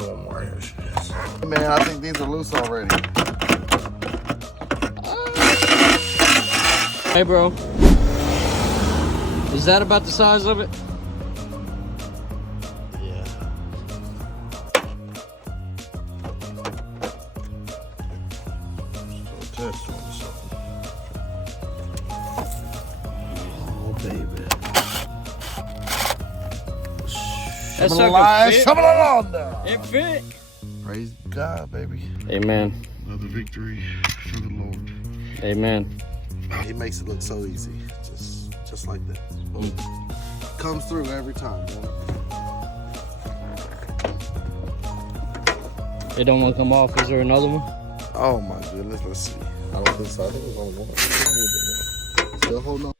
got one more here. Man, I think these are loose already. Hey, bro. Is that about the size of it? Yeah. So test on something. Oh, baby. That sucker fit. Shabalala. It fit. Praise God, baby. Amen. Another victory for the Lord. Amen. He makes it look so easy. Just like that. Boom. Comes through every time, bro. It don't want to come off. Is there another one? Oh my goodness, let's see. I don't think so. I think it was only one. Still holding on.